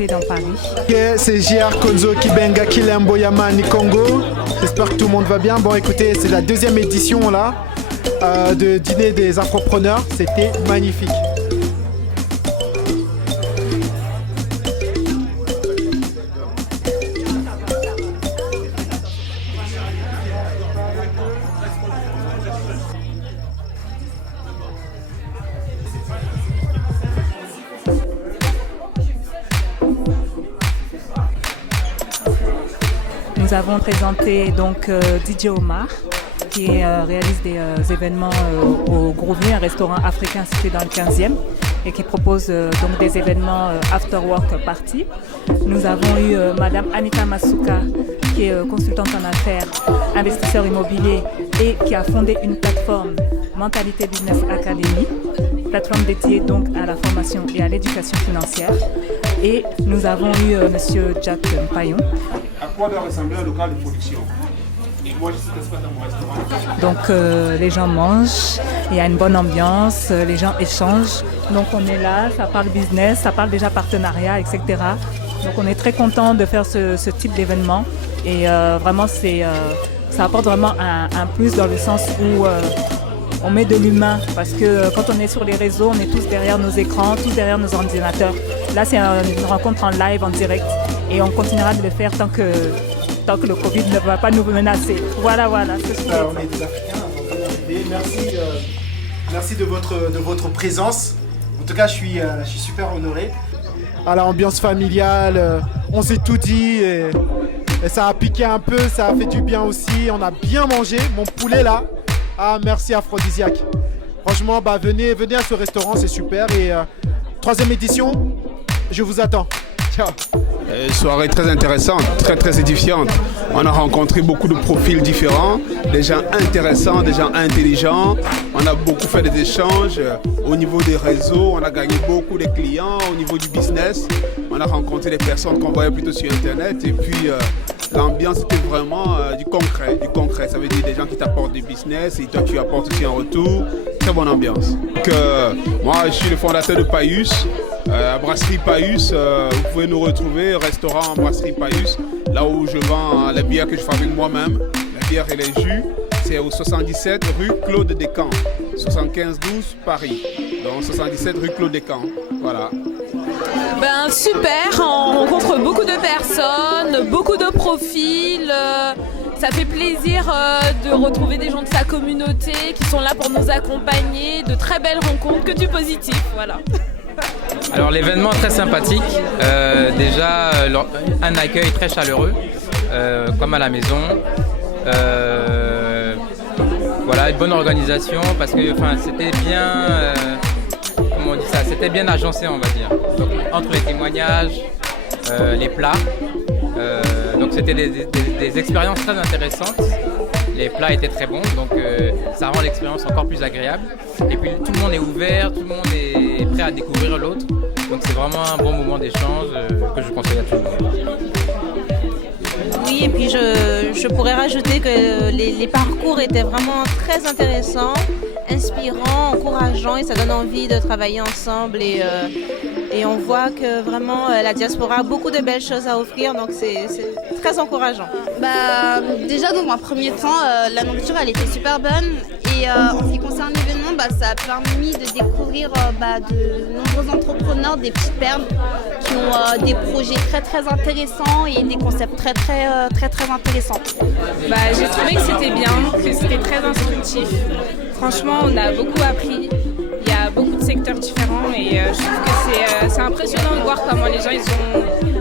situé dans Paris. Ok, c'est JR Konzo Kibenga Kilembo Yamani Congo. J'espère que tout le monde va bien. Bon, écoutez, c'est la deuxième édition là de Dîner des Afropreneurs. C'était magnifique. Nous avons présenté donc DJ Omar qui réalise des événements au Groovy, un restaurant africain situé dans le 15e et qui propose donc des événements after work party. Nous avons eu Madame Anita Masuka qui est consultante en affaires, investisseur immobilier et qui a fondé une plateforme Mentalité Business Academy, plateforme dédiée donc à la formation et à l'éducation financière. Et nous avons eu Monsieur Jack Payon. À quoi doit ressembler un local de production? Et moi, je suis expert dans mon restaurant. Donc les gens mangent, il y a une bonne ambiance, les gens échangent. Donc on est là, ça parle business, ça parle déjà partenariat, etc. Donc on est très content de faire ce type d'événement. Et vraiment, ça apporte vraiment un plus dans le sens où on met de l'humain. Parce que quand on est sur les réseaux, on est tous derrière nos écrans, tous derrière nos ordinateurs. Là, c'est une rencontre en live, en direct. Et on continuera de le faire tant que le Covid ne va pas nous menacer. Voilà, c'est ça. On est des Africains, merci de votre présence. En tout cas, je suis super honoré. À l'ambiance familiale, on s'est tout dit et ça a piqué un peu, ça a fait du bien aussi. On a bien mangé, mon poulet là. Ah, merci Aphrodisiaque. Franchement, venez à ce restaurant, c'est super. Et 3e édition, je vous attends. Ciao. Soirée très intéressante, très édifiante. On a rencontré beaucoup de profils différents, des gens intéressants, des gens intelligents. On a beaucoup fait des échanges au niveau des réseaux, on a gagné beaucoup de clients au niveau du business. On a rencontré des personnes qu'on voyait plutôt sur Internet et puis l'ambiance était vraiment du concret. Ça veut dire des gens qui t'apportent du business et toi tu apportes aussi en retour. Très bonne ambiance. Donc, moi je suis le fondateur de Paius. Brasserie Paius, vous pouvez nous retrouver, restaurant Brasserie Paius, là où je vends les bières que je fabrique moi-même, les bières et les jus. C'est au 77 rue Claude Descamps, 75 12 Paris. Donc 77 rue Claude Descamps, voilà. Super, on rencontre beaucoup de personnes, beaucoup de profils. Ça fait plaisir de retrouver des gens de sa communauté qui sont là pour nous accompagner, de très belles rencontres, que du positif, voilà. Alors l'événement est très sympathique, déjà un accueil très chaleureux, comme à la maison. Voilà, une bonne organisation parce que c'était bien, comment on dit ça, c'était bien agencé on va dire. Donc, entre les témoignages, les plats, donc c'était des expériences très intéressantes. Les plats étaient très bons, donc ça rend l'expérience encore plus agréable. Et puis tout le monde est ouvert, tout le monde est prêt à découvrir l'autre. Donc c'est vraiment un bon moment d'échange que je conseille à tout le monde. Oui, et puis je pourrais rajouter que les parcours étaient vraiment très intéressants, inspirants, encourageants et ça donne envie de travailler ensemble. Et on voit que vraiment la diaspora a beaucoup de belles choses à offrir, donc c'est très encourageant. Déjà dans un premier temps, la nourriture elle était super bonne et en ce qui concerne l'événement, ça a permis de découvrir de nombreux entrepreneurs, des petites perles qui ont des projets très intéressants et des concepts très intéressants. J'ai trouvé que c'était bien, que c'était très instructif. Franchement, on a beaucoup appris. Il y a beaucoup de secteurs différents et je trouve que c'est impressionnant de voir comment les gens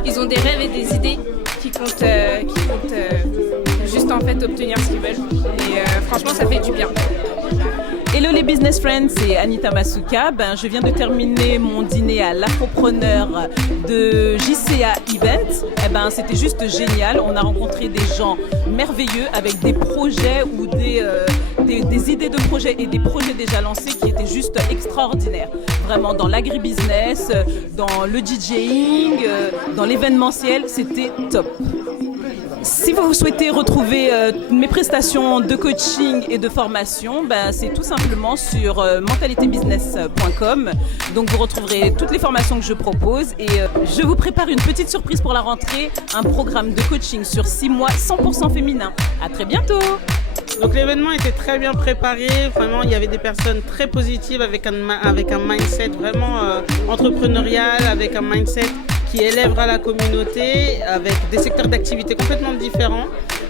ils ont des rêves et des idées qui comptent juste en fait obtenir ce qu'ils veulent. Et franchement, ça fait du bien. Hello les business friends, c'est Anita Masuka. Je viens de terminer mon dîner à l'Afropreneur de JCA Event. C'était juste génial. On a rencontré des gens merveilleux avec des projets ou des idées de projets et des projets déjà lancés qui étaient juste extraordinaires. Vraiment dans l'agribusiness, dans le DJing, dans l'événementiel, c'était top. Si vous souhaitez retrouver mes prestations de coaching et de formation, c'est tout simplement sur mentalitébusiness.com. Donc vous retrouverez toutes les formations que je propose et je vous prépare une petite surprise pour la rentrée, un programme de coaching sur 6 mois 100% féminin. À très bientôt. Donc l'événement était très bien préparé, vraiment il y avait des personnes très positives avec un mindset vraiment entrepreneurial, avec un mindset qui élèvera la communauté, avec des secteurs d'activité complètement différents.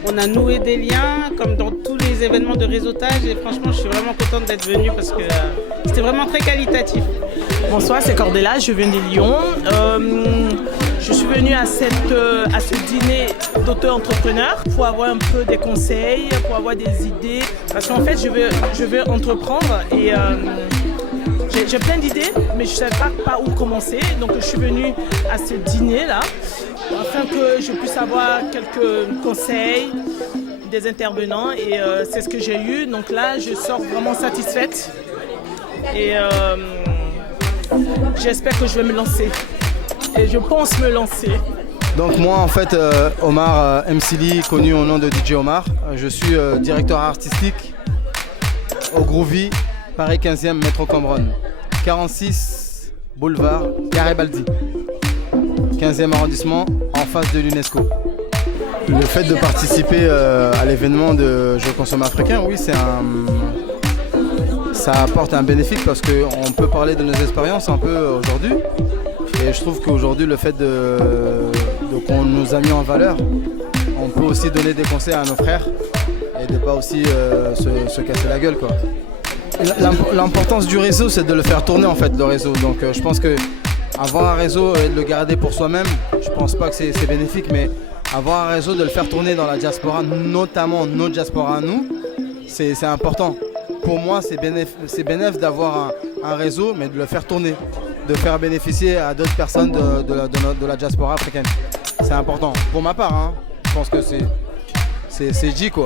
On a noué des liens comme dans tous les événements de réseautage et franchement je suis vraiment contente d'être venue parce que c'était vraiment très qualitatif. Bonsoir, c'est Cordella, je viens de Lyon. Je suis venue à ce dîner d'auto-entrepreneurs pour avoir un peu des conseils, pour avoir des idées. Parce qu'en fait, je veux entreprendre et j'ai plein d'idées, mais je ne savais pas par où commencer. Donc, je suis venue à ce dîner-là afin que je puisse avoir quelques conseils des intervenants et c'est ce que j'ai eu. Donc là, je sors vraiment satisfaite et j'espère que je vais me lancer. Et je pense me lancer. Donc moi en fait Omar Mcili, connu au nom de DJ Omar, je suis directeur artistique au Groovy, Paris 15e, métro Cambronne, 46 boulevard Garibaldi, 15e arrondissement, en face de l'UNESCO. Le fait de participer à l'événement de Je consomme africain, oui, ça apporte un bénéfice parce qu'on peut parler de nos expériences un peu aujourd'hui. Et je trouve qu'aujourd'hui, le fait qu'on nous a mis en valeur, on peut aussi donner des conseils à nos frères et de ne pas aussi se casser la gueule, quoi. L'importance du réseau, c'est de le faire tourner en fait, le réseau. Donc je pense qu'avoir un réseau et de le garder pour soi-même, je pense pas que c'est bénéfique, mais avoir un réseau, de le faire tourner dans la diaspora, notamment notre diaspora à nous, c'est important. Pour moi, c'est bénéfique d'avoir un réseau, mais de le faire tourner, de faire bénéficier à d'autres personnes de la diaspora africaine. C'est important. Pour ma part, hein, je pense que c'est dit quoi.